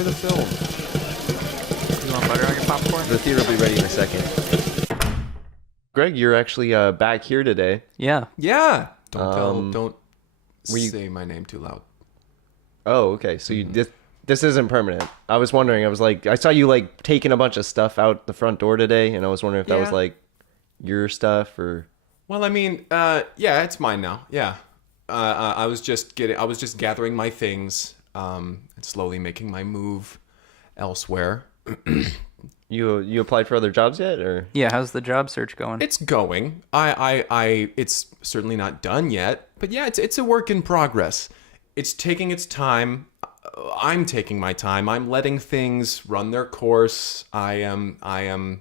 enjoy the film. You want butter on your popcorn? The theater will be ready in a second. Greg, you're actually back here today. Yeah. Yeah. Don't you- say my name too loud. Oh, okay. So this isn't permanent. I was wondering. I was like, I saw you like taking a bunch of stuff out the front door today, and I was wondering if that was Yeah. like your stuff or. Well, I mean, yeah, it's mine now. Yeah. I was just gathering my things, and slowly making my move elsewhere. You applied for other jobs yet, or? Yeah, how's the job search going? It's going. It's certainly not done yet, but yeah, it's a work in progress. It's taking its time. I'm taking my time. I'm letting things run their course. I'm allowing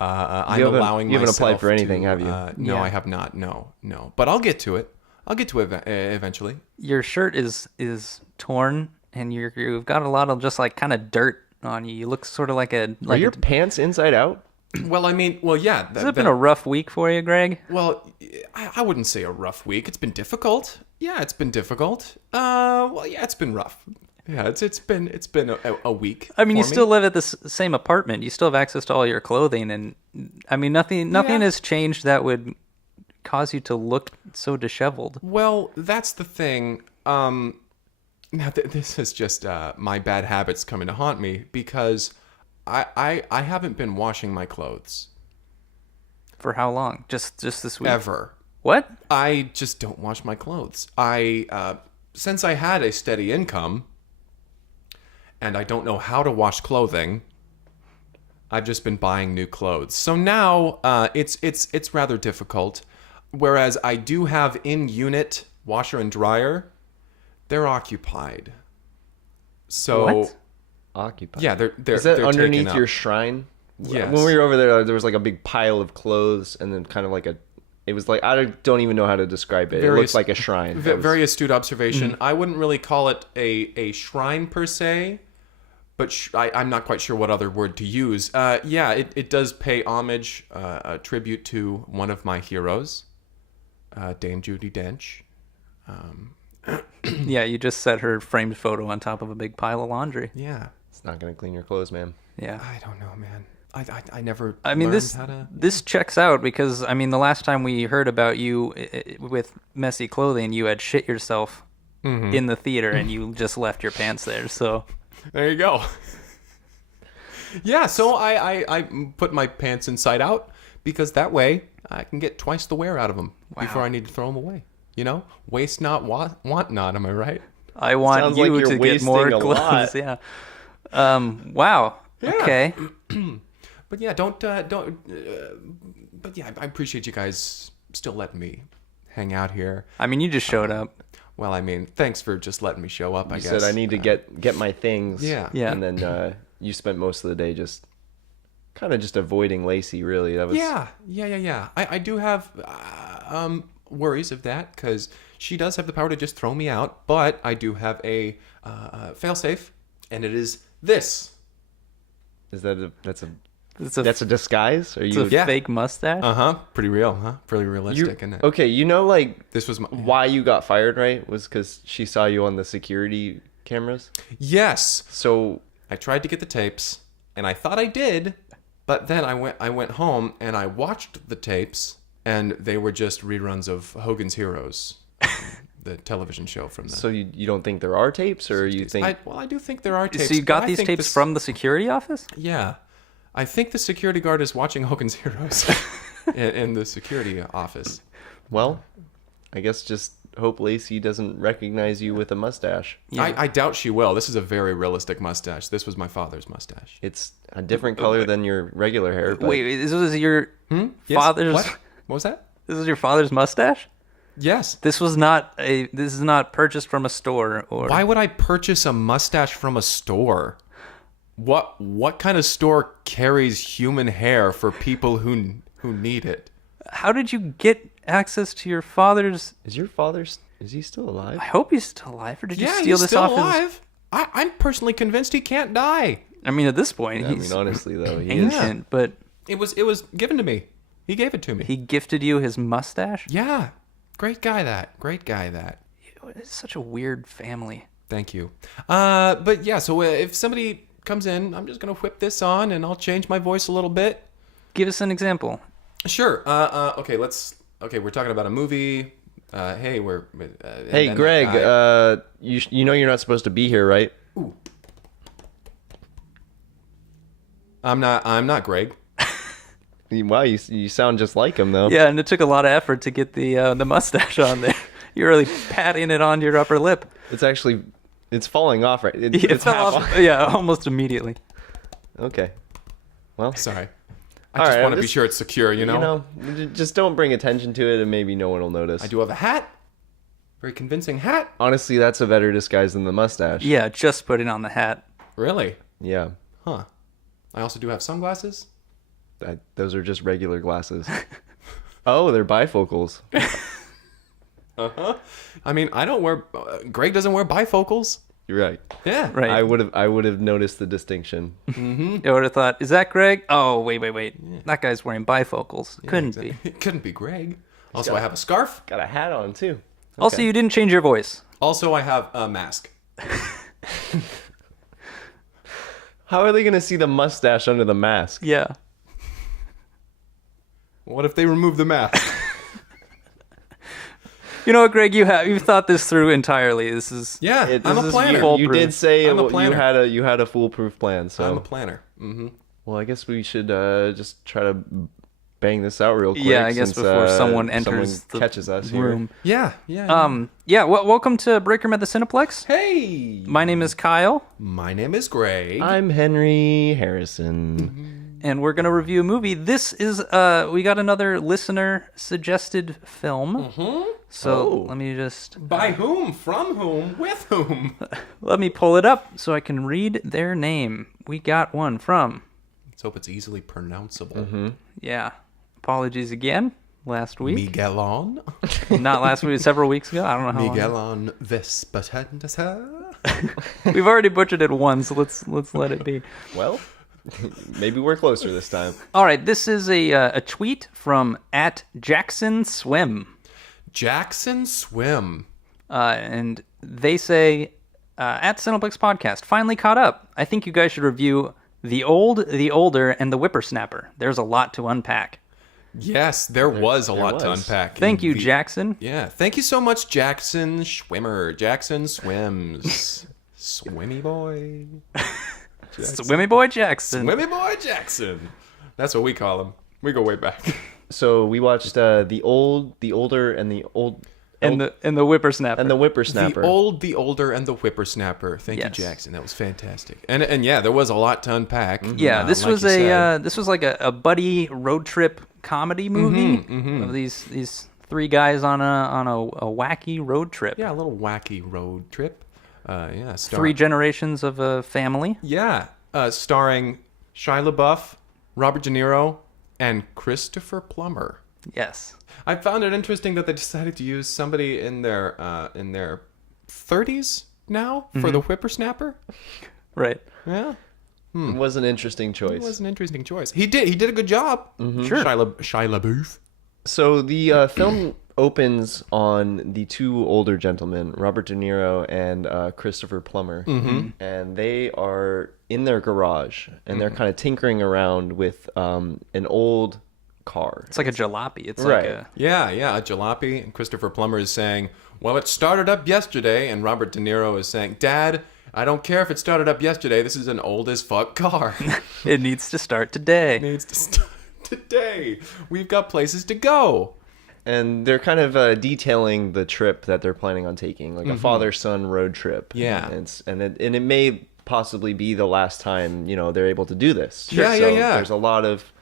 myself. You haven't applied for anything, have you? No, Yeah. I have not. No. But I'll get to it. Eventually. Your shirt is torn, and you've got a lot of just like kind of dirt on you. You look sort of like Are your pants inside out? Well, I mean, yeah. Has it been a rough week for you, Greg? Well, I wouldn't say a rough week. It's been difficult. Yeah, it's been difficult. Well, yeah, it's been rough. Yeah, it's been a week. I mean, you for me. still live at the same apartment. You still have access to all your clothing, and I mean, nothing has changed that would cause you to look so disheveled. Well, that's the thing. Now this is just my bad habits coming to haunt me because I haven't been washing my clothes For how long? Just this week? ever. What? I just don't wash my clothes. Since I had a steady income, and I don't know how to wash clothing, I've just been buying new clothes. So now it's rather difficult. Whereas I do have in-unit washer and dryer, they're occupied. So What? Occupied. yeah, they're Is that they're underneath taken up. your shrine? Yes. When we were over there was like a big pile of clothes, and then kind of like it was like, I don't even know how to describe it. It looks like a shrine. Very astute observation. I wouldn't really call it a shrine per se, but I'm not quite sure what other word to use. Yeah, it does pay homage, a tribute to one of my heroes, Dame Judi Dench. Yeah, you just set her framed photo on top of a big pile of laundry. Yeah, It's not gonna clean your clothes, man. Yeah. I don't know, man. I never. I mean, learned how to... this checks out because, I mean, the last time we heard about you with messy clothing, you had shit yourself in the theater and you just left your pants there. So There you go. Yeah, so I put my pants inside out because that way I can get twice the wear out of them before I need to throw them away. You know, waste not, want not. Am I right? I want Sounds like you you're to get more wasting a clothes. lot. Yeah. Wow. Yeah. Okay. But yeah, don't. But yeah, I appreciate you guys still letting me hang out here. I mean, you just showed up. Well, I mean, thanks for just letting me show up. I You guess. said I need to get my things. Yeah. Yeah. And then you spent most of the day just kind of just avoiding Lacey. Really, that was. Yeah. I do have worries of that because she does have the power to just throw me out. But I do have a failsafe, and it is this. Is that It's that's a disguise? Are it's you? a Yeah. fake mustache. Pretty real, huh? Pretty realistic, isn't it? Okay, you know, like This was my why you got fired, right? Was because she saw you on the security cameras. Yes. So I tried to get the tapes, and I thought I did, but then I went home and I watched the tapes, and they were just reruns of Hogan's Heroes, the television show from the. So you don't think there are tapes, or you think? I do think there are tapes. So you but got I these think tapes from the security office? Yeah, I think the security guard is watching Hogan's Heroes in the security office. Well, I guess just hope Lacey doesn't recognize you with a mustache. Yeah. I doubt she will. This is a very realistic mustache. This was my father's mustache. It's a different color than your regular hair. But Wait, this was your Yes? father's. What was that? This was your father's mustache. Yes. This is not purchased from a store or. Why would I purchase a mustache from a store? What kind of store carries human hair for people who need it? How did you get access to your father's? Is your father? Is he still alive? I hope he's still alive. Or did you Yeah, steal he's this still off alive. I'm personally convinced he can't die. I mean, at this point, I he's mean, honestly though, he is. ancient, but It was given to me. He gave it to me. he gifted you his mustache. Yeah. Great guy that. It's such a weird family. Thank you. But yeah, so if somebody comes in, I'm just gonna whip this on, and I'll change my voice a little bit. Give us an example. Sure. Okay. Okay, we're talking about a movie. Hey, we're. Hey, Greg. You know you're not supposed to be here, right? Ooh. I'm not Greg. Wow, you sound just like him though. Yeah, and it took a lot of effort to get the mustache on there. You're really patting it on your upper lip. It's falling off right. It It's fell half off. Yeah, almost immediately. Okay. Well, Sorry. I All just right, want to be just- sure it's secure. You know. just don't bring attention to it, and maybe no one will notice. I do have a hat. Very convincing hat. Honestly, that's a better disguise than the mustache. Yeah, just putting on the hat. Really? Yeah. Huh. I also do have sunglasses. Those are just regular glasses. Oh, they're bifocals. I mean, I don't wear. Greg doesn't wear bifocals. You're right. Yeah. Right. I would have noticed the distinction. You would have thought, is that Greg? Oh, wait. That guy's wearing bifocals. Couldn't be. It couldn't be Greg. Also, I have a scarf. Got a hat on too. Also, you didn't change your voice. Also, I have a mask. How are they gonna see the mustache under the mask? Yeah. What if they remove the mask? You know what, Greg? You've thought this through entirely. This is Yeah, I'm this a is planner. full- You Foolproof. did say I'm a you planner. had a foolproof plan. So I'm a planner. Mm-hmm. well, I guess we should just try to bang this out real quick. Yeah, I guess since, before someone enters the catches us room. Yeah. Yeah. Welcome to Breaker at the Cineplex. Hey. My name is Kyle, My name is Greg. here. I'm Henry Harrison. and we're gonna review a movie. This is we got another listener suggested film. So Oh. let me just By whom? From whom? With whom? let me pull it up so I can read their name. We got one from Let's hope it's easily pronounceable. yeah. Apologies again. Last week, Miguelon. not last week, several weeks ago. I don't know how long. Miguelon Vespatendasa. We've already butchered it once. So let's let it be. Well, maybe we're closer this time. All right, this is a tweet from @JacksonSwim, Jackson Swim. and they say at Cineplex Podcast finally caught up. I think you guys should review The Old, The Older, and The Whippersnapper. There's a lot to unpack. Yes, there was a lot to was. unpack. Thank you, The- Jackson. Yeah, thank you so much, Jackson Schwimmer. Jackson Swims. Swimmy boy. Swimmy Boy Jackson. Swimmy boy Jackson. That's what we call him. We go way back. So we watched the old, the older, and the old and the Whippersnapper. and the whippersnapper. The older, and the whippersnapper. Thank Yes. you, Jackson. That was fantastic. And yeah, there was a lot to unpack. Yeah, this like was you said. this was like a buddy road trip comedy movie of these three guys on a wacky road trip. Yeah, a little wacky road trip. Yeah, Three generations of a family. Yeah, starring Shia LaBeouf, Robert De Niro, and Christopher Plummer. Yes. I found it interesting that they decided to use somebody in their 30s now for the whippersnapper. Right. Yeah, It was an interesting choice. it was an interesting choice. He did a good job. Sure. Shia LaBeouf. So the film opens on the two older gentlemen, Robert De Niro and Christopher Plummer, and they are in their garage and they're kind of tinkering around with an old car. It's like a jalopy. It's Right. like a Yeah, a jalopy. And Christopher Plummer is saying, well, it started up yesterday. And Robert De Niro is saying, Dad, I don't care if it started up yesterday. This is an old as fuck car. it needs to start today. Needs to start today. We've got places to go. And they're kind of detailing the trip that they're planning on taking, like a father-son road trip. Yeah. And it may possibly be the last time, they're able to do this. Yeah, So yeah. There's a lot of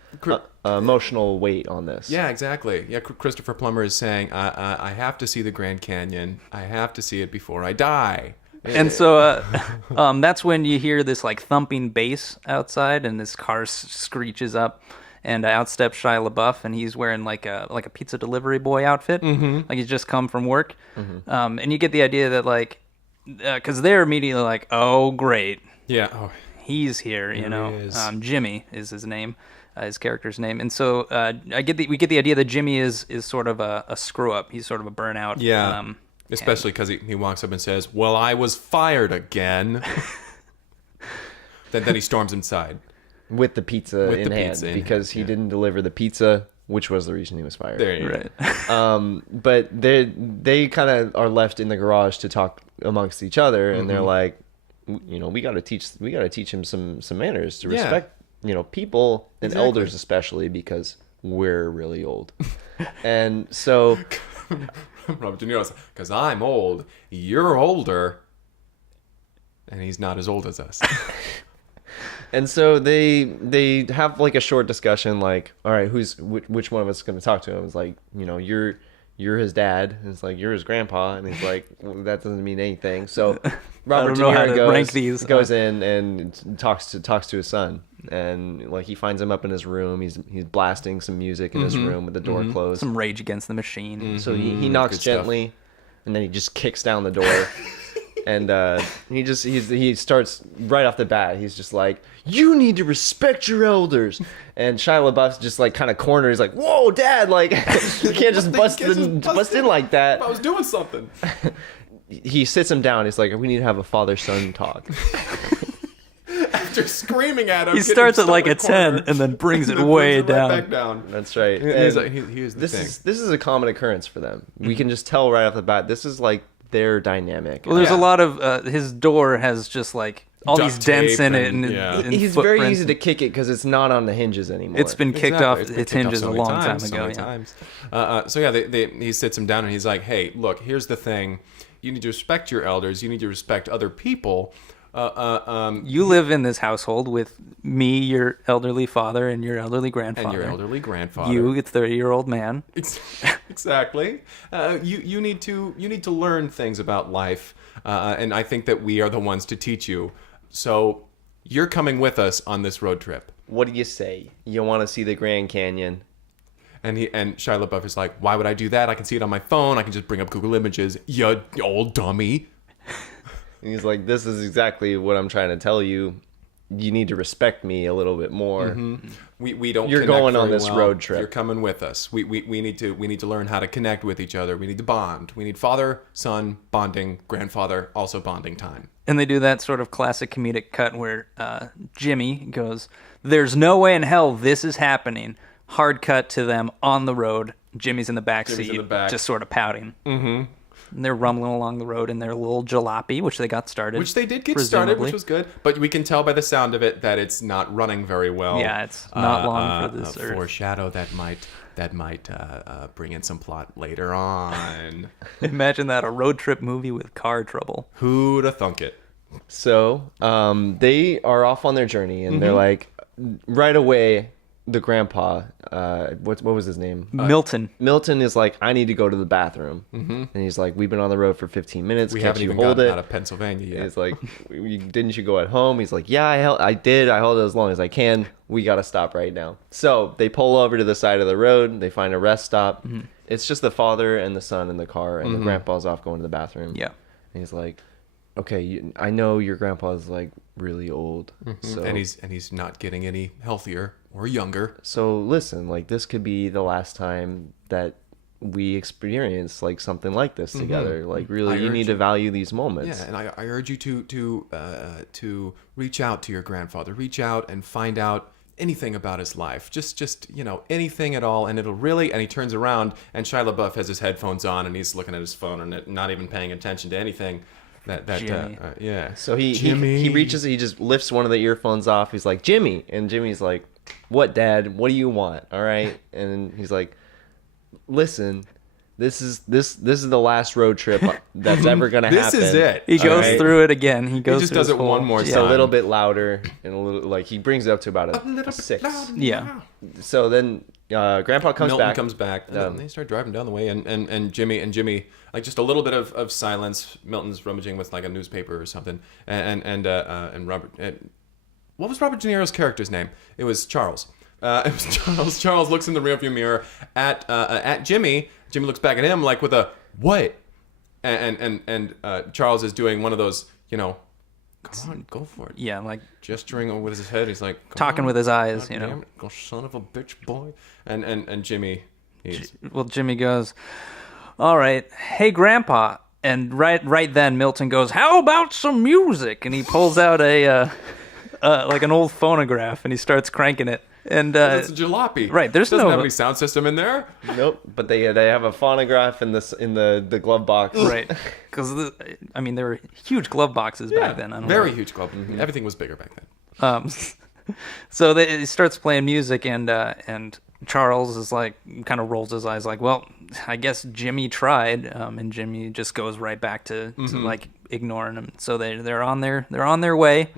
emotional weight on this. Yeah, exactly. Yeah, Christopher Plummer is saying, I have to see the Grand Canyon. I have to see it before I die. And so that's when you hear this like thumping bass outside, and this car screeches up, and out steps Shia LaBeouf, and he's wearing like a pizza delivery boy outfit, like he's just come from work, and you get the idea that like, because they're immediately like, oh great, Yeah. Oh, he's here, you know. he is. Jimmy is his name, his character's name, and so we get the idea that Jimmy is sort of a screw up. He's sort of a burnout. Yeah. Especially because he walks up and says, "Well, I was fired again." then he storms inside. With the pizza in hand because he didn't deliver the pizza, which was the reason he was fired. There you Right. But they kind of are left in the garage to talk amongst each other, and they're like, we got to teach him some manners to respect, people and elders especially because we're really old. And so Robert De Niro's because I'm old, you're older, and he's not as old as us. And so they have like a short discussion, like, all right, which one of us is going to talk to him? It's like, you're his dad. And it's like, you're his grandpa. And he's like, well, that doesn't mean anything. So Robert De Niro goes in and talks to his son. And like he finds him up in his room. He's blasting some music in his room with the door closed. Some Rage Against the Machine. So he knocks gently, and then he just kicks down the door. And he starts right off the bat. He's just like, you need to respect your elders. And Shia LaBeouf's just like kind of cornered. He's like, whoa, Dad, like you can't just bust in like that. I was doing something. He sits him down. He's like, we need to have a father-son talk. After screaming at him, he starts at like a 10 and then brings it way down. Right back down. That's right. Here's the this thing. this is a common occurrence for them. We can just tell right off the bat. This is like their dynamic. Well, there's a lot of his door has just like all Duct these dents in it, and he's very easy to kick it because it's not on the hinges anymore. It's been kicked off It's been its kicked off hinges so a many long times, time ago. so many times. So yeah, he sits him down and he's like, "Hey, look, here's the thing. You need to respect your elders. You need to respect other people. You live in this household with me, your elderly father, and your elderly grandfather. And your elderly grandfather. You, a 30-year-old man. Exactly. You need to learn things about life, and I think that we are the ones to teach you. So you're coming with us on this road trip." What do you say? You want to see the Grand Canyon? And Shia LaBeouf is like, "Why would I do that? I can see it on my phone. I can just bring up Google Images. You old dummy." And he's like, this is exactly what I'm trying to tell you. You need to respect me a little bit more. Mm-hmm. We don't. You're going on this road trip. You're coming with us. We need to learn how to connect with each other. We need to bond. We need father son bonding, grandfather also bonding time. And they do that sort of classic comedic cut where Jimmy goes, "There's no way in hell this is happening." Hard cut to them on the road. Jimmy's in the back seat, just sort of pouting. Mm-hmm. And they're rumbling along the road in their little jalopy, which they got started. Which they did get started, which was good. But we can tell by the sound of it that it's not running very well. Yeah, it's not long for this earth. Foreshadow that might bring in some plot later on. Imagine that, a road trip movie with car trouble. Who'd have thunk it? So they are off on their journey, and they're like, right away, the grandpa, what was his name? Milton. Milton is like, I need to go to the bathroom. And he's like, we've been on the road for 15 minutes. We Can't haven't you even hold gotten it? out of Pennsylvania yet. He's like, didn't you go at home? He's like, yeah, I did. I held it as long as I can. We got to stop right now. So they pull over to the side of the road. They find a rest stop. It's just the father and the son in the car, and the grandpa's off going to the bathroom. Yeah. And he's like, okay, I know your grandpa's like really old. So, and he's not getting any healthier or younger. So listen, like this could be the last time that we experience like something like this together. Like really, you need to value these moments. Yeah, and I urge you to reach out to your grandfather. Reach out and find out anything about his life. Just anything at all, and it'll really. And he turns around, and Shia LaBeouf has his headphones on, and he's looking at his phone and not even paying attention to anything. Yeah. So he reaches, he just lifts one of the earphones off. He's like, Jimmy, and Jimmy's like, what, Dad? What do you want? All right, and he's like, listen, this is the last road trip that's ever gonna happen. This is it. He goes through it again. He just does it one more just time, a little bit louder, and a little like he brings it up to about a 6. Yeah. So then Grandpa comes Milton back. comes back. And they start driving down the way, and Jimmy, like just a little bit of silence. Milton's rummaging with like a newspaper or something, and Robert. What was Robert De Niro's character's name? It was Charles. It was Charles. Charles looks in the rearview mirror at Jimmy. Jimmy looks back at him like with a what? And Charles is doing one of those, come on, go for it. Yeah, like gesturing with his head. He's like talking with his eyes, Go, son of a bitch, boy. And Jimmy, Jimmy goes, all right, hey, Grandpa, And right then, Milton goes, "How about some music?" And he pulls out a like an old phonograph, and he starts cranking it. And It's a jalopy. right, there's doesn't no have any sound system in there. Nope, but they have a phonograph in the glove box. right, because there were huge glove boxes back then. I don't Very know. huge club. Everything was bigger back then. So he starts playing music, and Charles is like, kind of rolls his eyes, like, well, I guess Jimmy tried, and Jimmy just goes right back to like ignoring him. So they're on their way,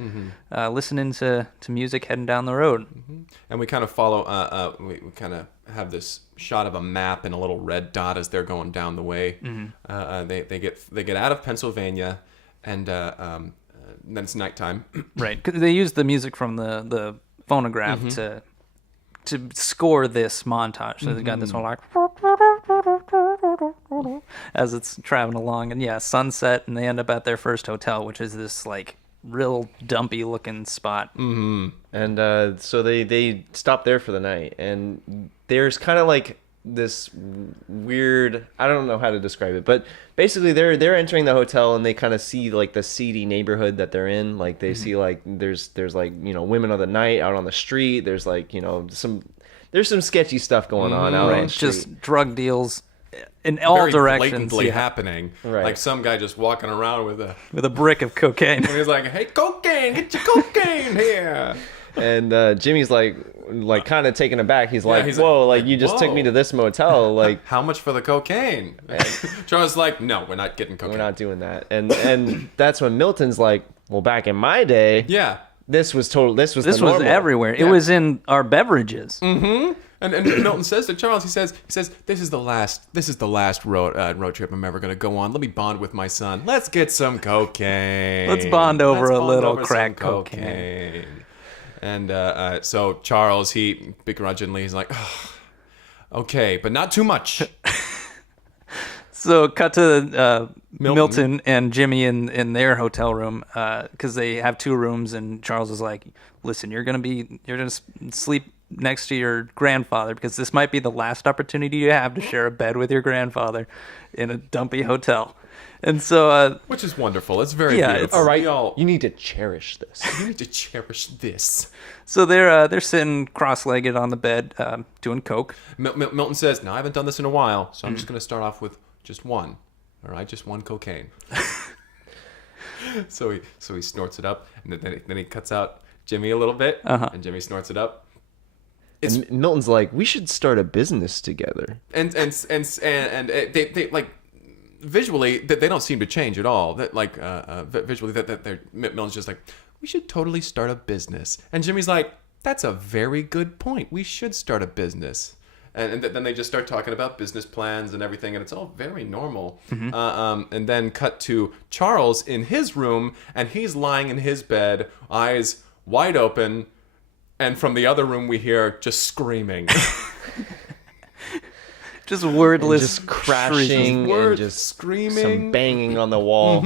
listening to music, heading down the road. And we kind of follow. We kind of have this shot of a map and a little red dot as they're going down the way. They get out of Pennsylvania, and then it's nighttime. Right, 'cause they use the music from the phonograph to score this montage. So they got this whole like as it's traveling along, and sunset, and they end up at their first hotel, which is this like real dumpy looking spot. And so they stop there for the night, and there's kind of like this weird, I don't know how to describe it, but basically they're entering the hotel, and they kind of see like the seedy neighborhood that they're in. Like they see like there's like, women of the night out on the street. There's like, there's some sketchy stuff going on out on the street. Just drug deals in all Very directions. blatantly happening. Right. Like some guy just walking around with with a brick of cocaine. and he's like, "Hey, cocaine, get your cocaine here." And Jimmy's like kind of taken aback. He's like, he's whoa, like, like you just took me whoa. to this motel. Like, How much for the cocaine? Charles is like, "No, we're not getting cocaine. we're not doing that. And that's when Milton's like, well, back in my day, Yeah." this was the This was normal. everywhere. It was in our beverages. And Milton says to Charles, he says, "This is the last road trip I'm ever gonna go on. Let me bond with my son. Let's get some cocaine. Let's bond over a little over some crack cocaine." And so Charles, he begrudgingly, he's like, "Oh, okay, but not too much." So cut to Milton and Jimmy in their hotel room, because they have two rooms, and Charles is like, "Listen, you're gonna sleep next to your grandfather, because this might be the last opportunity you have to share a bed with your grandfather in a dumpy hotel." And so Which is wonderful. It's very Yeah, beautiful. it's- All right, We all, you need to cherish this. you need to cherish this. so they're sitting cross-legged on the bed, doing coke. Milton says, "Now I haven't done this in a while, so I'm just gonna start off with just one. All right, just one cocaine." So he snorts it up, and then he cuts out Jimmy a little bit, and Jimmy snorts it up. And Milton's like, we should start a business together. And they like visually they don't seem to change at all. That like visually that they're Milton's just like, "We should totally start a business," and Jimmy's like, "That's a very good point. We should start a business." And then they just start talking about business plans and everything, and it's all very normal. And then cut to Charles in his room, and he's lying in his bed, eyes wide open, and from the other room we hear just screaming. Just wordless, Just crashing and Words, just screaming. some banging on the wall.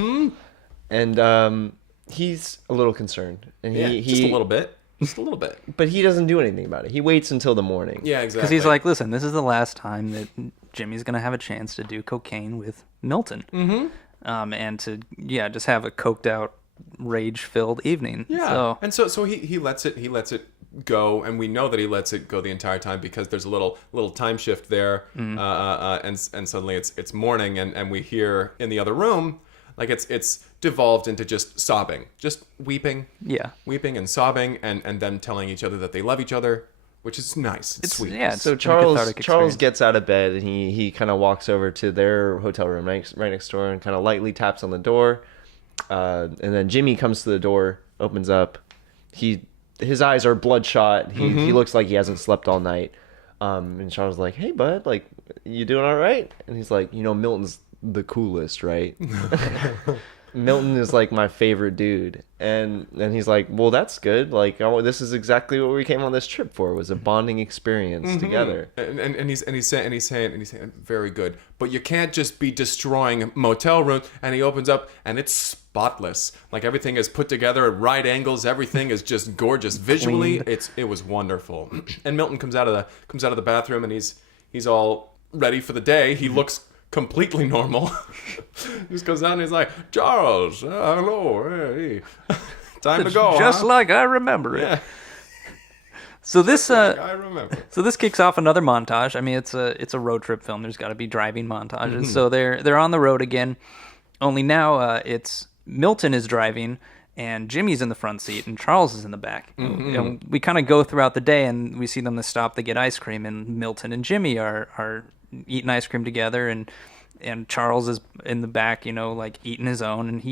And he's a little concerned. And he Just a little bit. Just a little bit. But he doesn't do anything about it. He waits until the morning. Yeah, exactly. because he's like, "Listen, this is the last time that Jimmy's gonna have a chance to do cocaine with Milton, and to just have a coked out, rage-filled evening." Yeah. So And so he lets it go, and we know that he lets it go the entire time because there's a little time shift there, and suddenly it's morning, and we hear in the other room, like it's devolved into just sobbing, just weeping and sobbing, and them telling each other that they love each other, which is nice. It's sweet. Yeah, it's So a cathartic Charles experience. gets out of bed, and he kind of walks over to their hotel room right next door, and kind of lightly taps on the door. And then Jimmy comes to the door, opens up. His eyes are bloodshot. He looks like he hasn't slept all night. And Charles is like, "Hey, bud, like, you doing all right?" And he's like, "Milton's the coolest, right?" Milton is like my favorite dude. And he's like, "Well, that's good. Like, this is exactly what we came on this trip for. Was a bonding experience together." And he's saying very good, but you can't just be destroying motel rooms. And he opens up, and it's spotless. Like everything is put together at right angles. Everything is just gorgeous visually. It was wonderful. And Milton comes out of the bathroom, and he's all ready for the day. He looks completely normal. Just goes down and he's like, Charles, hello, hey. Time to go, Just huh? like I remember it. Yeah, So this I remember. so this kicks off another montage. I mean, it's a road trip film. There's got to be driving montages. Mm-hmm. So they're on the road again. Only now it's Milton is driving and Jimmy's in the front seat and Charles is in the back. Mm-hmm. And we kind of go throughout the day and we see them stop. They get ice cream and Milton and Jimmy are eating ice cream together and Charles is in the back, like eating his own. And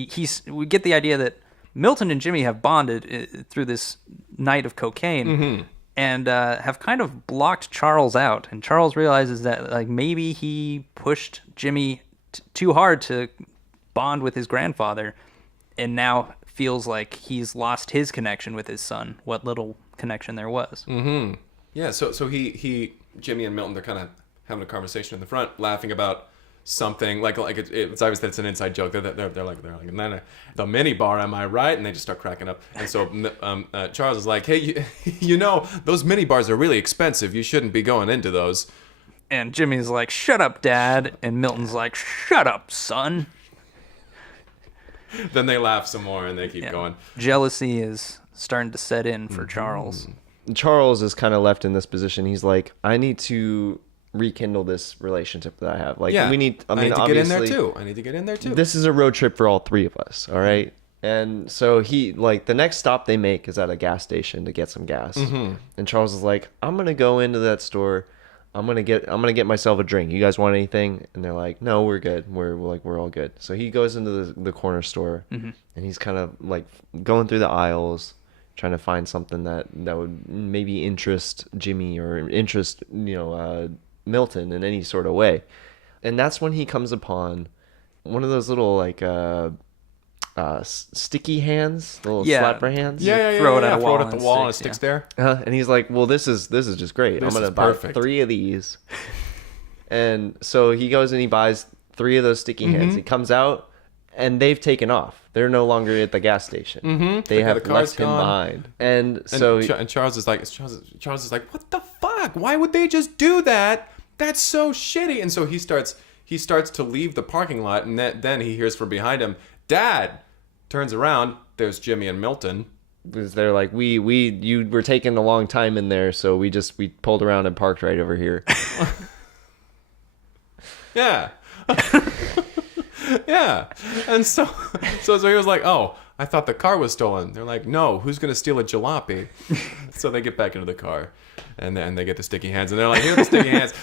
we get the idea that Milton and Jimmy have bonded through this night of cocaine. Mm-hmm. And have kind of blocked Charles out. And Charles realizes that like maybe he pushed Jimmy too hard to bond with his grandfather, and now feels like he's lost his connection with his son, what little connection there was. Mm-hmm. Yeah, so he Jimmy and Milton, they're kind of having a conversation in the front, laughing about something like it's obvious that it's an inside joke. They're like and then the mini bar, am I right? And they just start cracking up. And so Charles is like, hey, you know those mini bars are really expensive. You shouldn't be going into those. And Jimmy's like, shut up, Dad. And Milton's like, shut up, son. Then they laugh some more and they keep going. Jealousy is starting to set in for Charles. Charles is kind of left in this position. He's like, I need to rekindle this relationship that I have. Like, Yeah, we need. I mean, need to obviously, get in there too. this is a road trip for all three of us. All right. And so the next stop they make is at a gas station to get some gas. Mm-hmm. And Charles is like, I'm gonna go into that store. I'm gonna get myself a drink. You guys want anything? And they're like, no, we're good. We're all good. So he goes into the corner store, and he's kind of like going through the aisles, trying to find something that would maybe interest Jimmy or interest Milton in any sort of way. And that's when he comes upon one of those little like sticky hands, the little slapper hands. Yeah. Throw it at a Throw wall it at the and wall and it sticks, sticks there. And he's like, well, this is just great. This I'm gonna is buy perfect. 3 of these. And so he goes and he buys 3 of those sticky hands. He comes out and they've taken off. They're no longer at the gas station. They have the car's left him gone. behind. And so And Charles is like, what the fuck? Why would they just do that? That's so shitty. And so he starts to leave the parking lot, and then he hears from behind him, Dad. Turns around, there's Jimmy and Milton. because they're like, you were taking a long time in there, so we pulled around and parked right over here. Yeah. Yeah. And so he was like, oh, I thought the car was stolen. They're like, no, who's going to steal a jalopy? So they get back into the car, and then they get the sticky hands, and they're like, here are the sticky hands.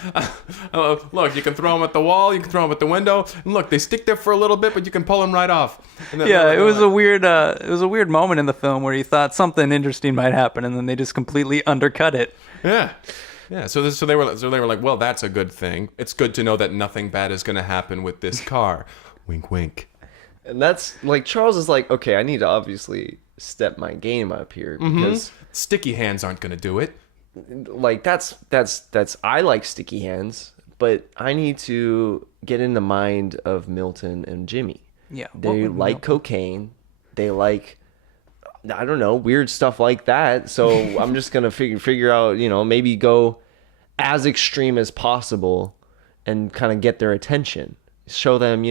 Look, you can throw them at the wall, you can throw them at the window, and look, they stick there for a little bit, but you can pull them right off. And then Yeah, it was a weird moment in the film where you thought something interesting might happen, and then they just completely undercut it. Yeah. Yeah, so they were like, well, that's a good thing. It's good to know that nothing bad is going to happen with this car. Wink, wink. And that's like, Charles is like, okay, I need to obviously step my game up here, because Sticky hands aren't going to do it. like that's I like sticky hands, but I need to get in the mind of Milton and Jimmy. Yeah, They like cocaine. They like, I don't know, weird stuff like that. So I'm just gonna figure out, maybe go as extreme as possible and kind of get their attention. Show them,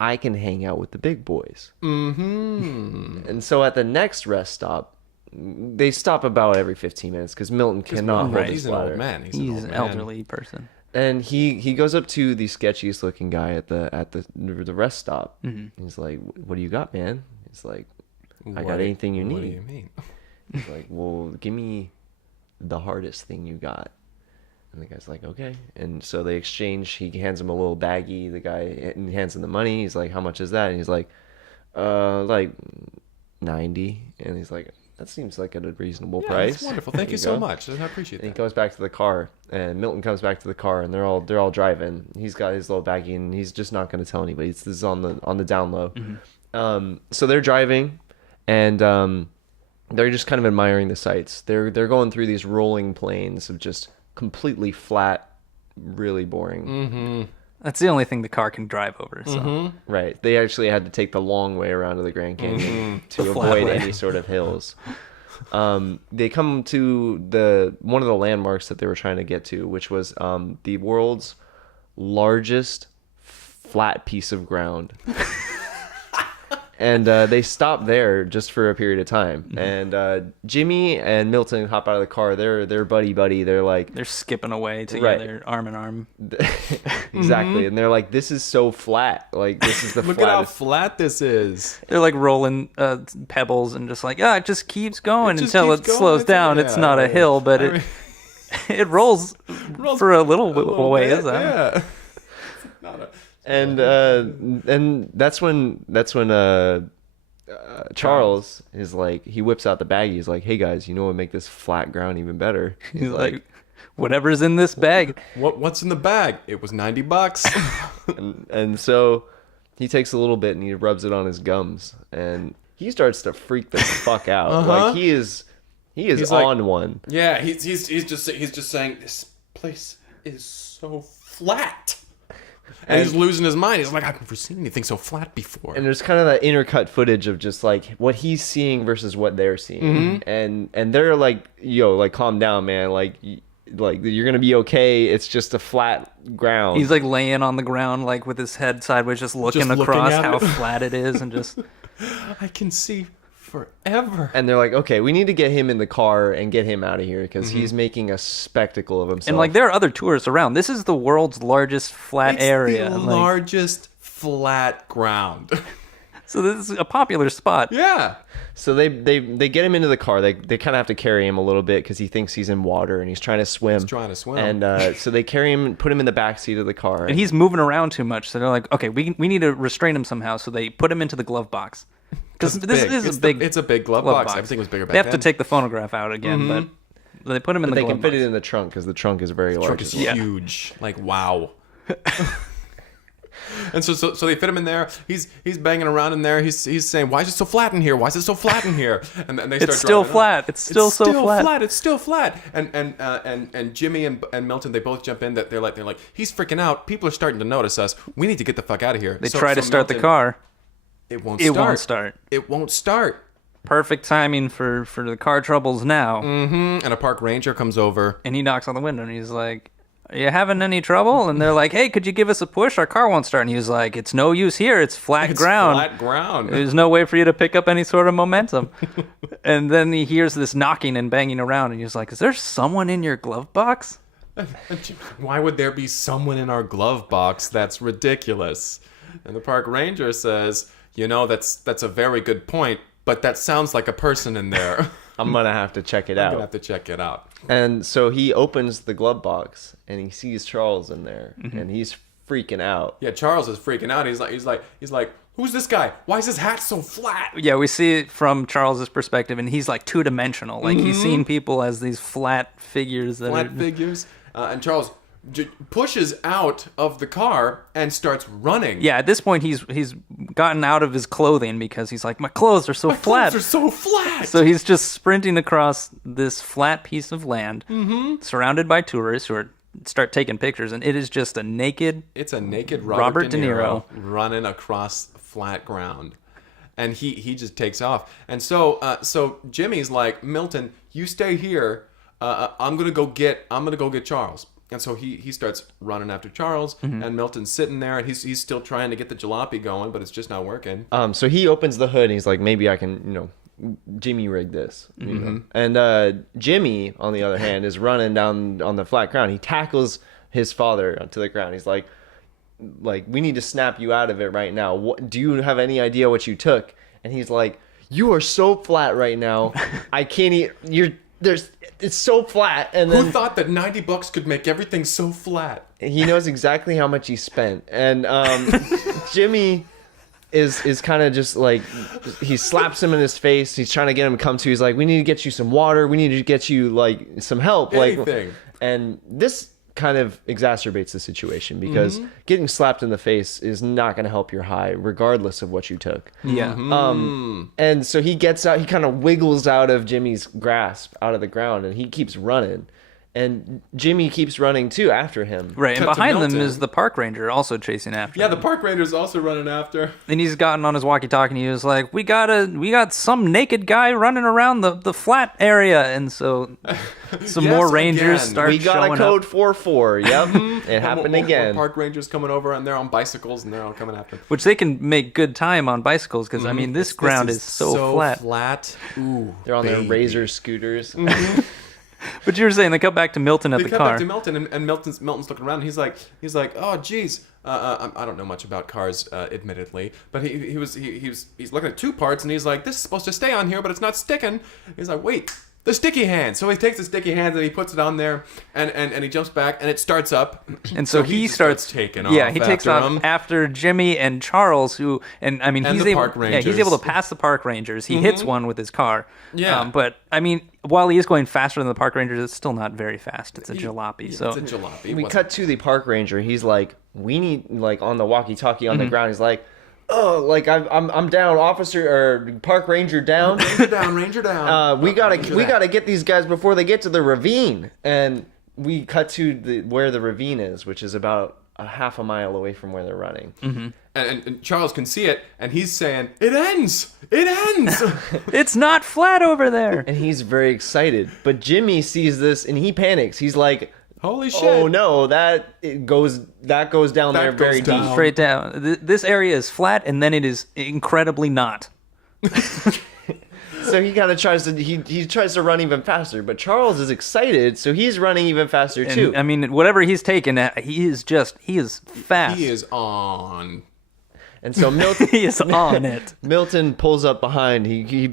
I can hang out with the big boys. Mm-hmm. And so at the next rest stop, they stop about every 15 minutes because Milton cannot hold He's his an bladder. old man. He's an an old man. elderly person. And he goes up to the sketchiest looking guy at the rest stop. He's like, "What do you got, man?" He's like, "I got anything you need." What do you mean? He's like, "Well, give me the hardest thing you got." And the guy's like, "Okay." And so they exchange. He hands him a little baggie. The guy hands him the money. He's like, "How much is that?" And he's like, like 90. And he's like, "That seems like a reasonable price." That's wonderful. Thank you so much. I appreciate And he that. goes back to the car, and Milton comes back to the car, and they're all driving. He's got his little baggie, and he's just not going to tell anybody. This is on the down low. So they're driving, and they're just kind of admiring the sights. They're going through these rolling plains of just completely flat, really boring. That's the only thing the car can drive over. So Right. They actually had to take the long way around to the Grand Canyon to The flat avoid way. any sort of hills. They come to one of the landmarks that they were trying to get to, which was the world's largest flat piece of ground. And they stop there just for a period of time. And Jimmy and Milton hop out of the car. They're buddy. They're like... They're skipping away together, arm in arm. Exactly. And they're like, this is so flat. Like, this is the Look flattest... at how flat this is. They're like rolling pebbles and just like, it just keeps going until it keeps slows going. down. It's not a hill, but it rolls for a little way. Bit, Is that? Yeah. And that's when Charles is like, he whips out the bag. He's like, hey guys, you know what would make this flat ground even better? He's like, whatever's in this bag. What's in the bag? It was $90. and so he takes a little bit and he rubs it on his gums, and he starts to freak the fuck out. Like he is He's on like, one. Yeah, he's just saying this place is so flat. And he's losing his mind. He's like, I've never seen anything so flat before. And there's kind of that intercut footage of just like what he's seeing versus what they're seeing. And they're like, yo, like, calm down, man. Like you're gonna be okay. It's just a flat ground. He's like laying on the ground, like with his head sideways, just looking across how flat it is, and just I can see forever. And they're like, okay, we need to get him in the car and get him out of here because he's making a spectacle of himself. and like there are other tourists around. This is the world's largest flat area. The like, largest flat ground. so this is a popular spot. Yeah. So they get him into the car. They kind of have to carry him a little bit because he thinks he's in water and he's trying to swim. And so they carry him and put him in the back seat of the car. And he's moving around too much. So they're like, okay, we need to restrain him somehow. So they put him into the glove box. Because this is it's a big glove box. Everything was bigger back then. They have to take the phonograph out again, but they put him in the glove box. They can fit it in the trunk because the trunk is very large. Trunk is huge. Like, wow. And so they fit him in there. He's banging around in there. He's saying, "Why is it so flat in here? Why is it so flat in here?" And they start. It's still flat. It's still so flat. It's still flat. And Jimmy and Milton, they both jump in. That they're like, he's freaking out. People are starting to notice us. We need to get the fuck out of here. They try to start the car. It won't start. Perfect timing for the car troubles now. And a park ranger comes over. And he knocks on the window and he's like, are you having any trouble? And they're like, hey, could you give us a push? Our car won't start. And he was like, it's no use here. It's flat ground. There's no way for you to pick up any sort of momentum. And then he hears this knocking and banging around. And he's like, is there someone in your glove box? Why would there be someone in our glove box? That's ridiculous. And the park ranger says, that's a very good point, but that sounds like a person in there. I'm going to have to check it out. I'm going to have to check it out. And so he opens the glove box and he sees Charles in there and he's freaking out. Yeah, Charles is freaking out. He's like, who's this guy? Why is his hat so flat? Yeah, we see it from Charles's perspective, and he's like two-dimensional. Like he's seeing people as these flat figures. And Charles pushes out of the car and starts running. Yeah, at this point he's gotten out of his clothing because he's like, my clothes are so flat. Clothes are so flat. So he's just sprinting across this flat piece of land, surrounded by tourists who start taking pictures, and it is just a naked. It's a naked Robert De Niro running across flat ground, and he just takes off. And so Jimmy's like, Milton, you stay here. I'm gonna go get Charles. And so he starts running after Charles, and Milton's sitting there, and he's still trying to get the jalopy going, but it's just not working. So he opens the hood, and he's like, maybe I can, Jimmy rig this. And Jimmy, on the other hand, is running down on the flat ground. He tackles his father to the ground. He's like, we need to snap you out of it right now. Do you have any idea what you took? And he's like, you are so flat right now. I can't it's so flat. And then, who thought that $90 could make everything so flat? He knows exactly how much he spent. And Jimmy is kind of just like, he slaps him in his face. He's trying to get him to come to. He's like, we need to get you some water. We need to get you like some help. Anything. And this kind of exacerbates the situation because getting slapped in the face is not going to help your high regardless of what you took. Yeah. And so he gets out, he kind of wiggles out of Jimmy's grasp out of the ground, and he keeps running. And Jimmy keeps running too after him. Right, and Cut to behind them Milton. is the park ranger also chasing after Yeah, him. the park ranger's also running after. And he's gotten on his walkie-talkie and he was like, we got some naked guy running around the flat area. And so some Yes, more rangers again. start We got showing a code up. 44. Yep, it happened More again. park rangers coming over, and they're on bicycles, and they're all coming after. Which they can make good time on bicycles because, I mean, this ground is so flat. Ooh, They're on their baby. Razor scooters. But you were saying they cut back to Milton at They the cut car. back to Milton, and Milton's looking around. And he's like, oh, geez. I don't know much about cars, admittedly, but he's looking at 2 parts, and he's like, this is supposed to stay on here, but it's not sticking. He's like, wait, the sticky hand. So he takes the sticky hand and he puts it on there, and he jumps back, and it starts up. And so he starts taking off. Yeah, he takes off him. after Jimmy and Charles, who, and I mean, And he's the able, park yeah, he's rangers. able to pass the park rangers. He hits one with his car. Yeah. But I mean, while he is going faster than the park rangers, it's still not very fast. It's a jalopy. Yeah, So it's a jalopy. We cut to the park ranger. He's like, we need, like, on the walkie-talkie on the ground. He's like, oh, like I'm down, officer or park ranger down. Ranger down. We gotta get these guys before they get to the ravine. And we cut to where the ravine is, which is about a half a mile away from where they're running. And Charles can see it, and he's saying, it ends! It ends! it's not flat over there. And he's very excited. But Jimmy sees this and he panics. He's like, Holy shit. oh no, that goes down there That very goes down. deep. Straight down. This area is flat, and then it is incredibly not. So he kind of tries to run even faster, but Charles is excited, so he's running even faster too. And, I mean, whatever he's taken, he is fast. He is on. And so Milton He is on it. Milton pulls up behind. He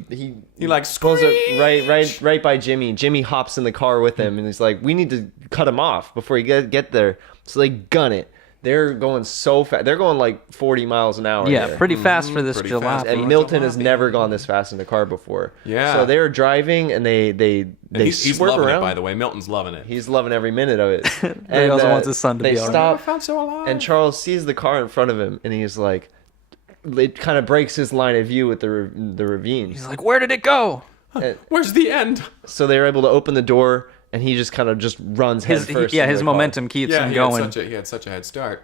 like pulls up screech. right by Jimmy. Jimmy hops in the car with him, and he's like, "We need to cut him off before he get there." So they gun it. They're going so fast. They're going like 40 miles an hour. Yeah, there. pretty fast for this pretty fast. jalopy. And Milton has never gone this fast in the car before. Yeah. So they're driving, and they He's swerve loving around. it, by the way. Milton's loving it. He's loving every minute of it. He also wants his son to they be all right. stop, I felt so alive. and Charles sees the car in front of him, and he's like, it kind of breaks his line of view with the ravine. He's like, where did it go? And Where's the end? so they're able to open the door, and he just kind of just runs head first. into His the car. momentum keeps him he going. had such a head start.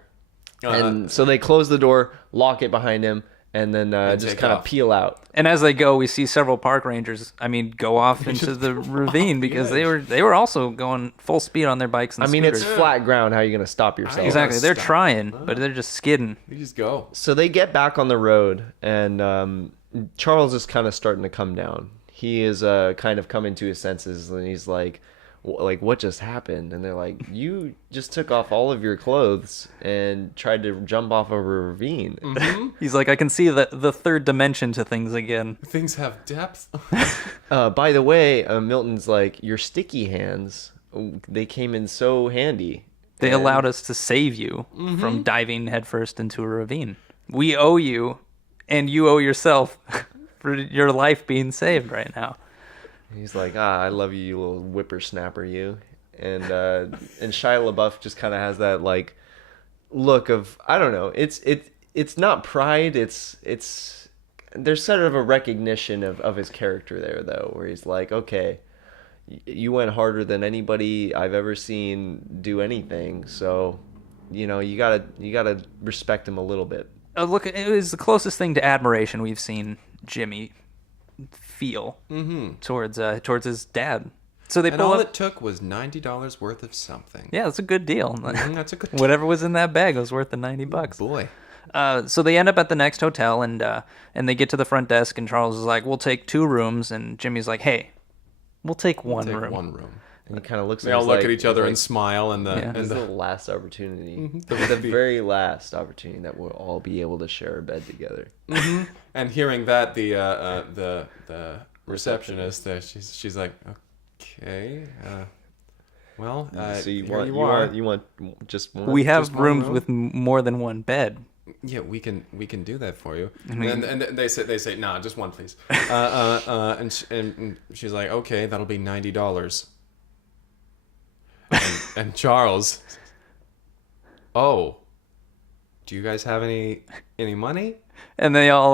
And so they close the door, lock it behind him, and then just take kind of off. peel out. And as they go, we see several park rangers. I mean, go off into the ravine because they were also going full speed on their bikes and I mean, scooters. it's flat ground. How are you going to stop yourself? Exactly. They're Stop. trying, but they're just skidding. You just go. So they get back on the road, and Charles is kind of starting to come down. He is kind of coming to his senses, and he's like, what just happened? And they're like, you just took off all of your clothes and tried to jump off of a ravine. He's like, I can see the third dimension to things again. Things have depth. By the way, Milton's like, your sticky hands, they came in so handy. They And- allowed us to save you from diving headfirst into a ravine. We owe you, and you owe yourself for your life being saved right now. He's like, I love you, you little whippersnapper, you. And Shia LaBeouf just kind of has that like look of, I don't know, it's not pride, it's there's sort of a recognition of his character there though, where he's like, okay, you went harder than anybody I've ever seen do anything, so you gotta respect him a little bit. Look, it was the closest thing to admiration we've seen Jimmy feel towards his dad. So they And pull all up. it took was $90 worth of something. Yeah, that's a good deal. That's a good Whatever was in that bag was worth the $90. boy. So they end up at the next hotel, and they get to the front desk, and Charles is like, "We'll take 2 rooms," and Jimmy's like, "Hey, we'll take one Take room." one room. And he kind of looks They at all us look like- at each other he's and like, smile, and Yeah. this is the the last opportunity, the very last opportunity that we'll all be able to share a bed together. and hearing that, the receptionist, she's like, okay, well, So you here want are. you want just one? We have Just one rooms room? with more than one bed. Yeah, we can do that for you. And they say, nah, just one, please. And she's like, okay, that'll be $90. And Charles, oh, do you guys have any money? And they all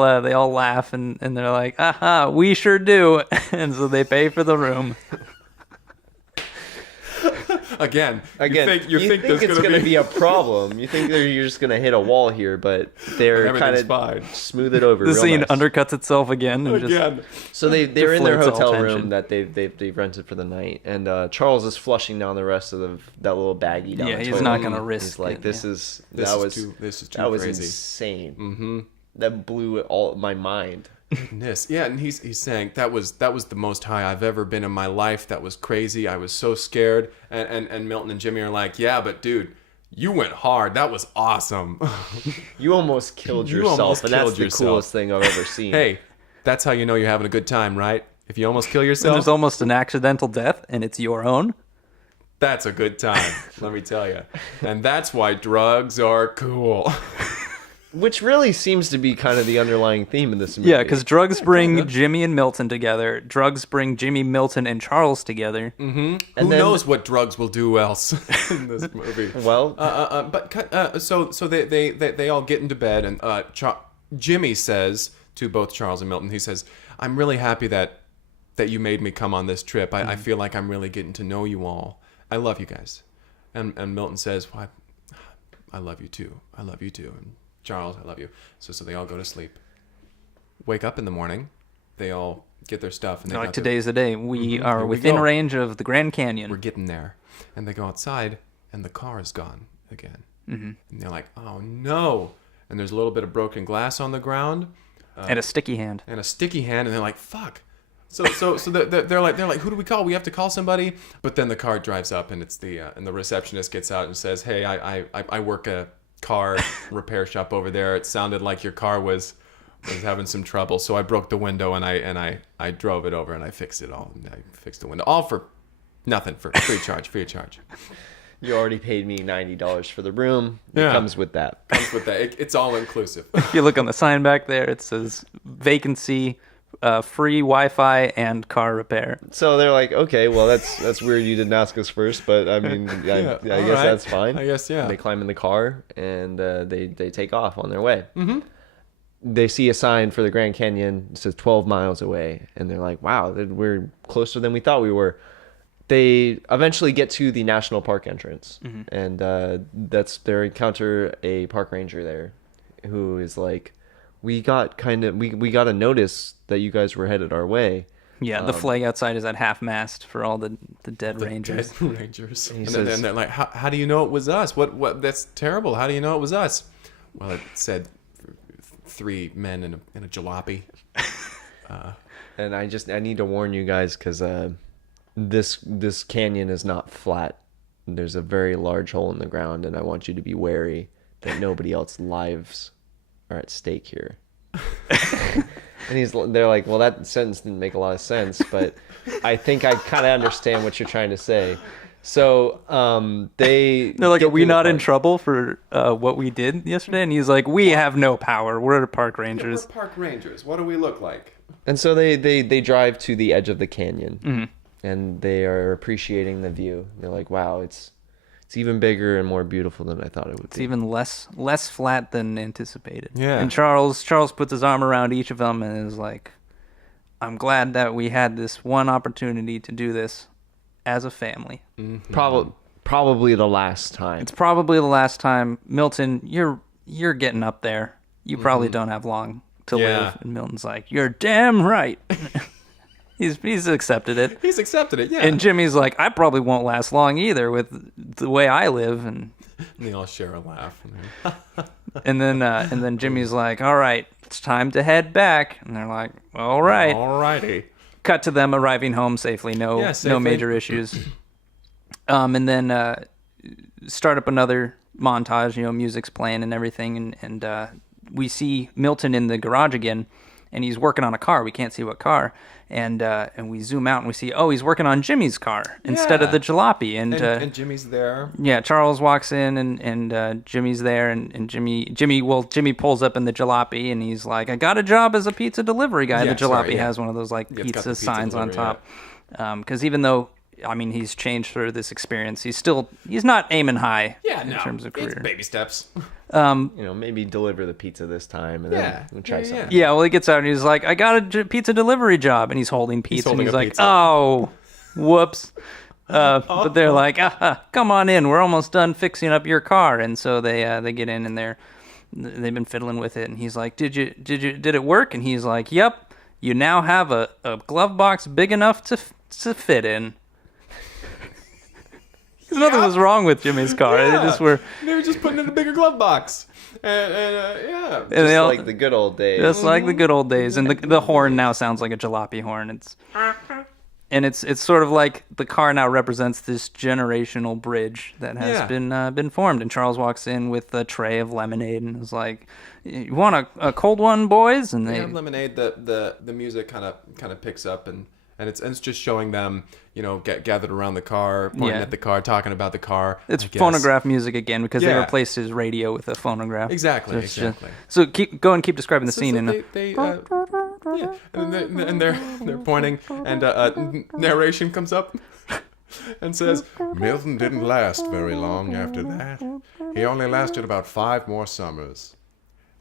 laugh, and they're like, "Aha, we sure do!" And so they pay for the room. Again, you think there's it's going to be a problem. You think you're just going to hit a wall here, but they're kind Everything's of fine. smooth it over. The real scene nice. undercuts itself again. And Again. So they're in their deflates all hotel tension. room that they've rented for the night, and Charles is flushing down the rest of that little baggie down. Yeah, the he's toilet. not going to risk. He's like, it, this yeah. is too that was crazy. insane. Mm-hmm. That blew all my mind. Goodness. Yeah, and he's saying that was the most high I've ever been in my life. That was crazy. I was so scared. And Milton and Jimmy are like, yeah, but dude, you went hard. That was awesome. You almost killed You yourself, almost and that's killed the yourself. coolest thing I've ever seen. Hey, that's how you know you're having a good time, right? If you almost kill And yourself, there's almost an accidental death, and it's your own. that's a good time. Let me tell you. And that's why drugs are cool. Which really seems to be kind of the underlying theme in this movie. Yeah, because drugs bring Jimmy and Milton together. Drugs bring Jimmy, Milton, and Charles together. Who then- knows what drugs will do else in this movie? Well, So they all get into bed, and Jimmy says to both Charles and Milton, he says, "I'm really happy that you made me come on this trip. I feel like I'm really getting to know you all. I love you guys." And Milton says, "Well, I love you too. I love you too." And Charles, I love you. So they all go to sleep. Wake up in the morning. They all get their stuff, and they Like, got today's the day. We are Here we within go. range of the Grand Canyon. we're getting there. And they go outside, and the car is gone again. And they're like, "Oh no!" And there's a little bit of broken glass on the ground, and a sticky hand. and a sticky hand, and they're like, "Fuck!" So they're like, "Who do we call? We have to call somebody." But then the car drives up, and it's and the receptionist gets out and says, "Hey, I work a car repair shop over there. It sounded like your car was having some trouble, so I broke the window and I drove it over and I fixed it all. And I fixed the window all for nothing, for free of charge." you already paid me $90 for the room. It Yeah. comes with that. Comes with that. It's all inclusive. If you look on the sign back there, it says vacancy, free Wi-Fi, and car repair. So they're like, okay, well, that's weird. You didn't ask us first, but I mean, I Yeah, guess all right. that's fine. I guess, yeah. They climb in the car and they take off on their way. Mm-hmm. They see a sign for the Grand Canyon. It says 12 miles away, and they're like, wow, we're closer than we thought we were. They eventually get to the national park entrance, and they encounter a park ranger there, who is like, we got a notice that you guys were headed our way. Yeah, the flag outside is at half-mast for all the dead rangers. Dead rangers. And says- then they're like, how do you know it was us? What? That's terrible. How do you know it was us? Well, it said 3 men in a jalopy. And I need to warn you guys, because this canyon is not flat. There's a very large hole in the ground, and I want you to be wary that nobody else's lives are at stake here. And they're like, well, that sentence didn't make a lot of sense, but I think I kind of understand what you're trying to say. So they're They're like, get are we to the not in park. trouble for what we did yesterday? And he's like, we have no power. We're park rangers. We're park rangers. What do we look like? And so they drive to the edge of the canyon, and they are appreciating the view. They're like, wow, it's even bigger and more beautiful than I thought it would It's be. even less flat than anticipated. Yeah. And Charles puts his arm around each of them and is like, I'm glad that we had this one opportunity to do this as a family. Probably the last time. It's probably the last time. Milton, you're getting up there. You probably don't have long to Yeah. live. And Milton's like, you're damn right. He's accepted it. He's accepted it, yeah. And Jimmy's like, I probably won't last long either with the way I live. And they all share a laugh. and then Jimmy's like, all right, it's time to head back. And they're like, all right. Alrighty. Cut to them arriving home safely. Yeah, No safely. major issues. And then start up another montage. Music's playing and everything, and we see Milton in the garage again, and he's working on a car. We can't see what car, and we zoom out and we see, oh, he's working on Jimmy's car instead of Yeah. the jalopy. And Jimmy's there. Yeah, Charles walks in and Jimmy's there, and Jimmy pulls up in the jalopy, and he's like, I got a job as a pizza delivery guy. Yeah, The jalopy sorry, yeah. has one of those like Yeah, it's got pizza the pizza signs on delivery, top. Because even though, I mean, he's changed through this experience, he's not aiming high in terms of It's career. baby steps. Maybe deliver the pizza this time, and Yeah. then we'll try Yeah, something. Yeah, well, he gets out and he's like, I got a pizza delivery job, and he's holding pizza, holding and he's a like, pizza. oh, whoops. But they're like, come on in. We're almost done fixing up your car. And so they get in and they've been fiddling with it. And he's like, did it work? And he's like, yep. You now have a glove box big enough to fit in. Nothing was wrong with Jimmy's car. Yeah. They were just putting in a bigger glove box. Yeah. And just like the good old days. Just like the good old days. And the horn now sounds like a jalopy horn. It's sort of like the car now represents this generational bridge that has been formed. And Charles walks in with a tray of lemonade and is like, "You want a cold one, boys?" And they have lemonade. The music kind of picks up and it's just showing them, gathered around the car, pointing at the car, talking about the car. It's phonograph music again because they replaced his radio with a phonograph. Exactly. So keep describing the scene. And they're pointing, and narration comes up and says, Milton didn't last very long after that. He only lasted about 5 more summers.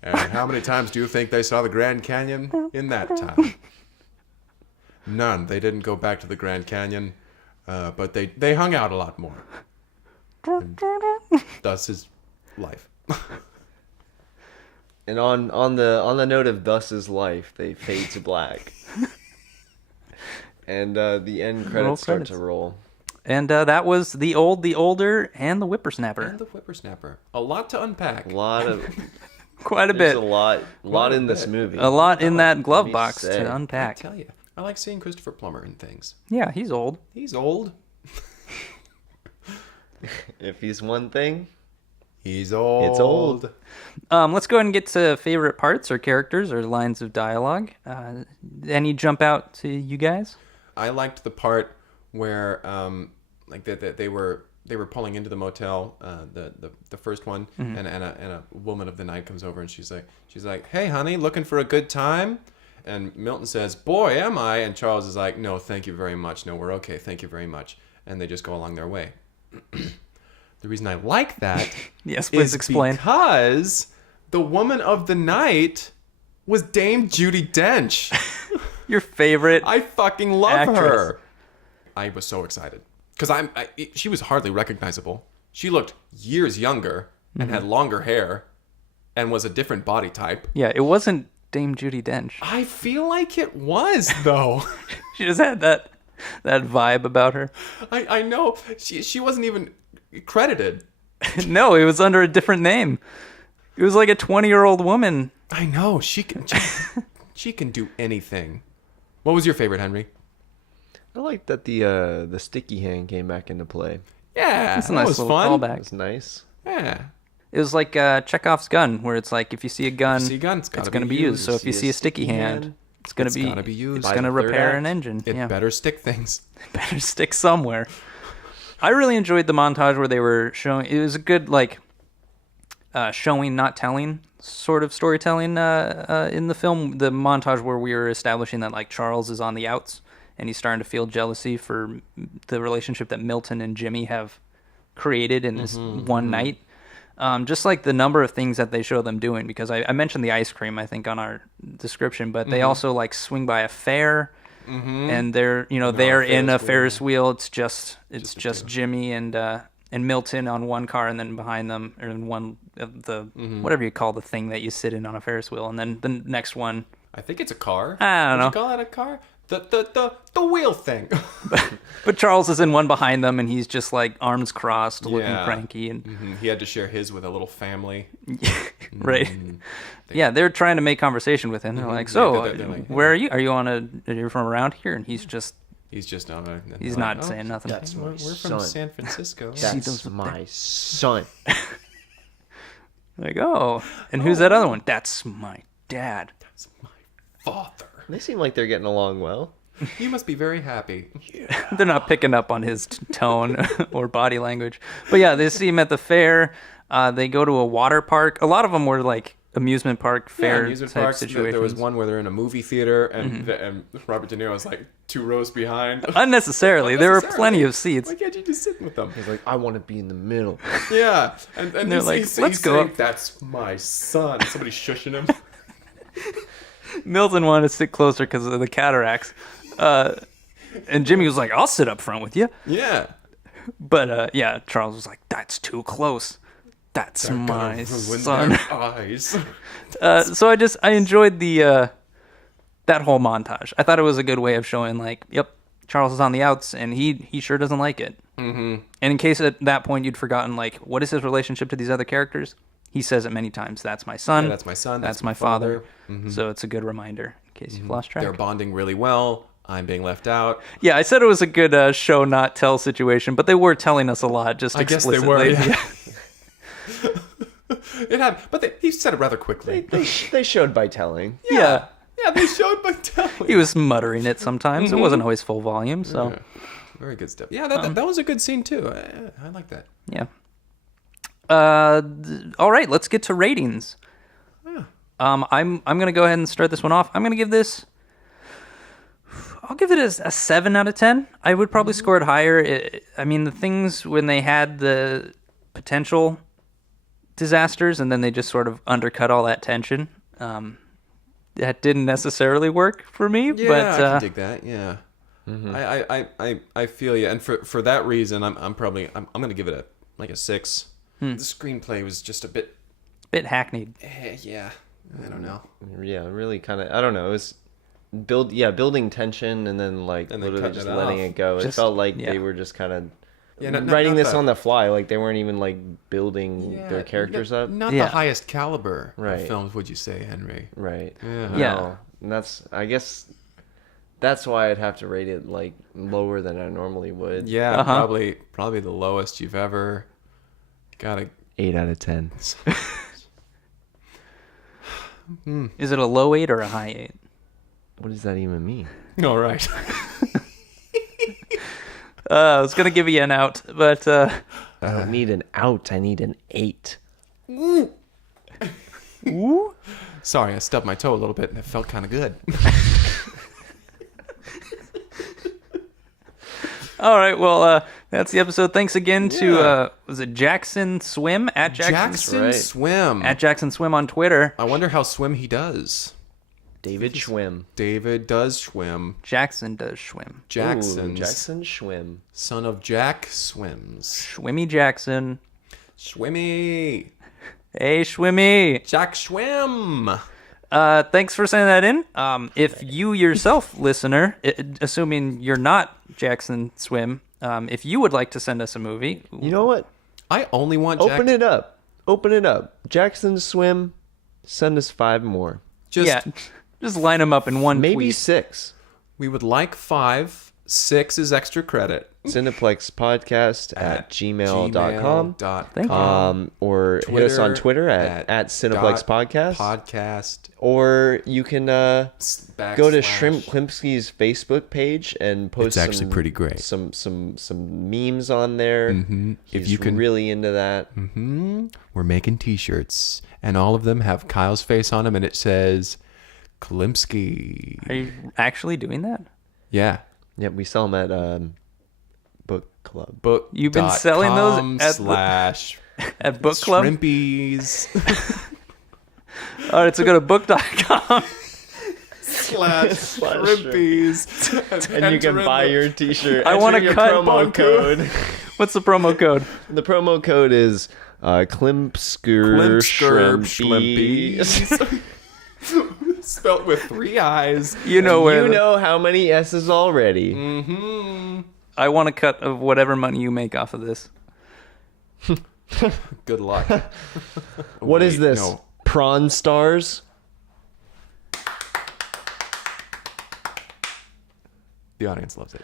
And how many times do you think they saw the Grand Canyon in that time? None. They didn't go back to the Grand Canyon, but they hung out a lot more. And thus is life. And on the note of thus is life, they fade to black. And the end credits start to roll. And that was The Old, the Older, and The Whippersnapper. A lot to unpack. Quite a bit. There's a lot in this movie. A lot in that glove box to unpack. I tell you, I like seeing Christopher Plummer in things. Yeah, he's old. He's old. If he's one thing, he's old. It's old. Let's go ahead and get to favorite parts or characters or lines of dialogue. Any jump out to you guys? I liked the part where they were pulling into the motel, the first one, and a woman of the night comes over and she's like, "Hey, honey, looking for a good time?" And Milton says, "Boy, am I!" And Charles is like, "No, thank you very much. No, we're okay. Thank you very much." And they just go along their way. The reason I like that yes, please explain. Because the woman of the night was Dame Judi Dench. Your favorite I fucking love actress. her. I was so excited. Because she was hardly recognizable. She looked years younger and had longer hair and was a different body type. Yeah, it wasn't Dame Judi Dench. I feel like it was, though. She just had that vibe about her. I know. She wasn't even credited. No, it was under a different name. It was like a 20-year-old woman. I know. She can do anything. What was your favorite, Henry? I like that the sticky hand came back into play. Yeah, it's a nice little fun. callback. It was nice. Yeah. It was like Chekhov's gun, where it's like if you see a gun, it's going to be used. So if you see a sticky hand, it's going to be used. It's going to repair an engine. It better stick things. It better stick somewhere. I really enjoyed the montage where they were showing. It was a good showing, not telling sort of storytelling in the film. The montage where we were establishing that like Charles is on the outs and he's starting to feel jealousy for the relationship that Milton and Jimmy have created in this one night. Just like the number of things that they show them doing, because I mentioned the ice cream, I think, on our description, but they also like swing by a fair, and they're they're in a Ferris wheel. It's just Jimmy and Milton on one car, and then behind them, or in one of the whatever you call the thing that you sit in on a Ferris wheel, and then the next one. I think it's a car. I don't know. Would you call that a car? The wheel thing. But Charles is in one behind them, and he's just like arms crossed, looking cranky, and he had to share his with a little family. Right. Yeah, they're trying to make conversation with him. They're like, "So, they're like, where are you? Are you from around here?" And he's just he's not saying nothing. That's my We're son. from San Francisco. That's my son. Like, oh, and who's that other one? That's my dad. That's my father. They seem like they're getting along well. You must be very happy. They're not picking up on his tone or body language. But yeah, they see him at the fair. They go to a water park. A lot of them were like amusement park fair amusement type parks. situations. There was one where they're in a movie theater and Robert De Niro was like 2 rows behind. Unnecessarily. There were plenty of seats. Why can't you just sit with them? He's like, I want to be in the middle. Yeah, and they're like, he's let's go saying, up. That's my son. Somebody shushing him. Milton wanted to sit closer because of the cataracts. And Jimmy was like, I'll sit up front with you. Yeah. But yeah, Charles was like, that's too close. That's my son. Eyes. So I enjoyed the that whole montage. I thought it was a good way of showing like, yep, Charles is on the outs and he sure doesn't like it. Mm-hmm. And in case at that point you'd forgotten like what is his relationship to these other characters, he says it many times. That's my son. Yeah, that's my son. That's my father. Mm-hmm. So it's a good reminder in case you've lost track. They're bonding really well. I'm being left out. Yeah, I said it was a good show not tell situation, but they were telling us a lot just explicitly. I guess they were. Yeah. It had, but he said it rather quickly. They showed by telling. Yeah. Yeah, they showed by telling. He was muttering it sometimes. Mm-hmm. It wasn't always full volume, so. Yeah. Very good stuff. Yeah, that was a good scene too. I like that. Yeah. All right, let's get to ratings. Yeah. I'm gonna go ahead and start this one off. I'm gonna give this. I'll give it a 7 out of 10. I would probably score it higher. I mean, the things when they had the potential disasters and then they just sort of undercut all that tension. That didn't necessarily work for me. Yeah, but, I can dig that. Yeah. Mm-hmm. I feel you, and for that reason, I'm gonna give it a 6. The screenplay was just a bit hackneyed. Yeah, I don't know. Yeah, really kind of. I don't know. It was building tension and then literally just letting it go. It felt like they were just kind of writing this on the fly. Like they weren't even building their characters up. Not the highest caliber of films, would you say, Henry? Right. Yeah. No. And I guess that's why I'd have to rate it lower than I normally would. Yeah, probably the lowest you've ever got. 8 out of 10. Is it a low 8 or a high 8? What does that even mean? All right. I was gonna give you an out, but I don't need an out. I need an 8. Ooh. Sorry, I stubbed my toe a little bit and it felt kind of good. All right, well, that's the episode. Thanks again to was it Jackson Swim at Jackson Swim at Jackson Swim on Twitter. I wonder how swim he does. David Schwim. David does swim. Jackson does swim. Jackson Schwim. Son of Jack swims. Swimmy Jackson. Swimmy. Hey, Swimmy. Jack Schwim. Thanks for sending that in. If you yourself, listener, assuming you're not Jackson Swim, if you would like to send us a movie. You know what? I only want Open it up. Jackson Swim, send us 5 more. Just line them up in one Maybe tweet. 6. We would like 5. 6 is extra credit. Cineplex podcast at gmail.com. Thank you. Or hit us on Twitter at Cineplex podcast. Or you can go to Shrimp Klimpsky's Facebook page and post pretty great. some memes on there. Mm-hmm. If you can really into that. Mm-hmm. We're making t-shirts and all of them have Kyle's face on them and it says Klimpsky. Are you actually doing that? Yeah. Yep, we sell them at Book Club. You've been selling those at at Book Club? Shrimpies. All right, so go to book.com. /Shrimpies. And you can buy your t-shirt. I want to cut promo code. What's the promo code? The promo code is Klimpsker Shrimpies. Spelt with 3 I's. You know how many S's already. Mm-hmm. I want a cut of whatever money you make off of this. Good luck. What is this? No. Prawn Stars? The audience loves it.